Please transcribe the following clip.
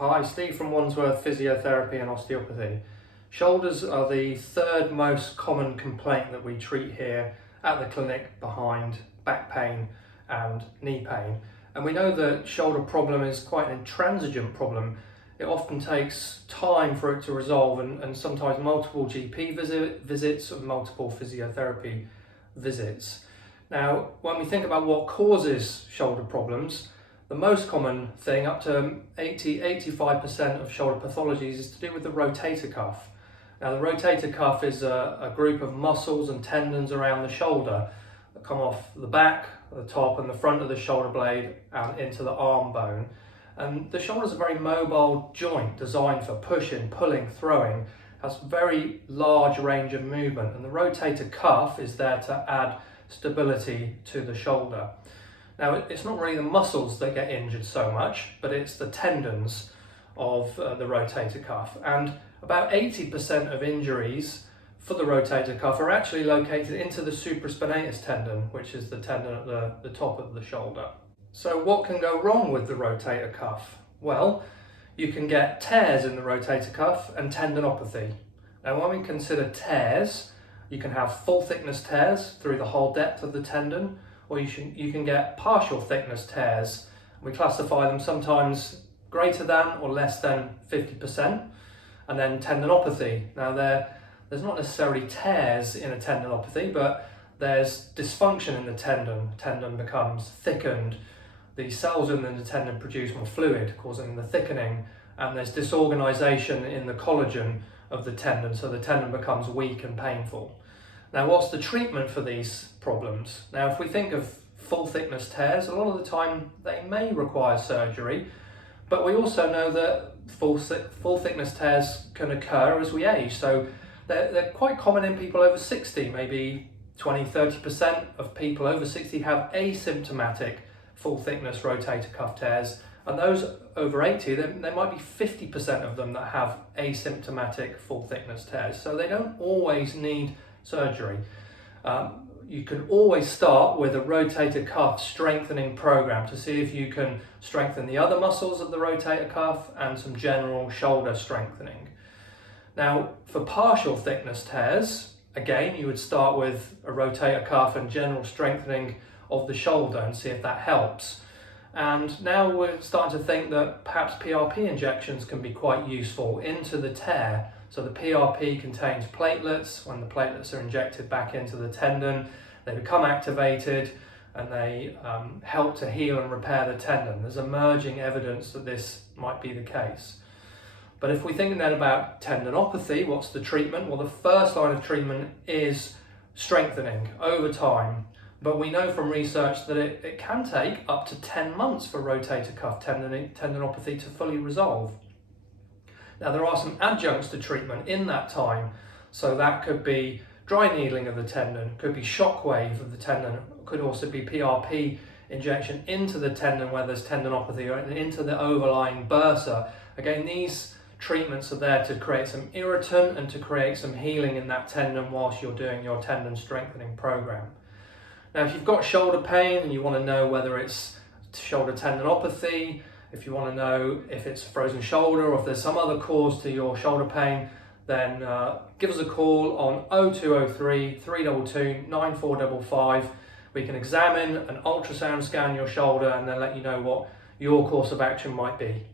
Hi, Steve from Wandsworth Physiotherapy and Osteopathy. Shoulders are the third most common complaint that we treat here at the clinic behind back pain and knee pain. And we know that shoulder problem is quite an intransigent problem. It often takes time for it to resolve and sometimes multiple GP visits and multiple physiotherapy visits. Now, when we think about what causes shoulder problems, the most common thing, up to 80–85% of shoulder pathologies, is to do with the rotator cuff. Now, the rotator cuff is a group of muscles and tendons around the shoulder that come off the back, the top and the front of the shoulder blade and into the arm bone. And the shoulder is a very mobile joint designed for pushing, pulling, throwing. It has a very large range of movement, and the rotator cuff is there to add stability to the shoulder. Now, it's not really the muscles that get injured so much, but it's the tendons of the rotator cuff. And about 80% of injuries for the rotator cuff are actually located into the supraspinatus tendon, which is the tendon at the top of the shoulder. So what can go wrong with the rotator cuff? Well, you can get tears in the rotator cuff and tendinopathy. Now, when we consider tears, you can have full thickness tears through the whole depth of the tendon, or you can get partial thickness tears. We classify them sometimes greater than or less than 50%. And then tendinopathy. Now, there's not necessarily tears in a tendinopathy, but there's dysfunction in the tendon. The tendon becomes thickened. The cells in the tendon produce more fluid, causing the thickening, and there's disorganization in the collagen of the tendon, so the tendon becomes weak and painful. Now, what's the treatment for these problems? Now, if we think of full thickness tears, a lot of the time they may require surgery, but we also know that full thickness tears can occur as we age. So they're quite common in people over 60, maybe 20–30% of people over 60 have asymptomatic full thickness rotator cuff tears, and those over 80, there might be 50% of them that have asymptomatic full thickness tears. So they don't always need surgery. You can always start with a rotator cuff strengthening program to see if you can strengthen the other muscles of the rotator cuff and some general shoulder strengthening. Now, for partial thickness tears, again, you would start with a rotator cuff and general strengthening of the shoulder and see if that helps. And now we're starting to think that perhaps PRP injections can be quite useful into the tear. So the PRP contains platelets. When the platelets are injected back into the tendon, they become activated and they help to heal and repair the tendon. There's emerging evidence that this might be the case. But if we think then about tendinopathy, what's the treatment? Well, the first line of treatment is strengthening over time. But we know from research that it can take up to 10 months for rotator cuff tendinopathy to fully resolve. Now, there are some adjuncts to treatment in that time. So that could be dry needling of the tendon, could be shockwave of the tendon, could also be PRP injection into the tendon where there's tendinopathy or into the overlying bursa. Again, these treatments are there to create some irritant and to create some healing in that tendon whilst you're doing your tendon strengthening program. Now, if you've got shoulder pain and you want to know whether it's shoulder tendinopathy, if you want to know if it's a frozen shoulder or if there's some other cause to your shoulder pain, then give us a call on 0203 322 9455. We can examine and ultrasound scan your shoulder and then let you know what your course of action might be.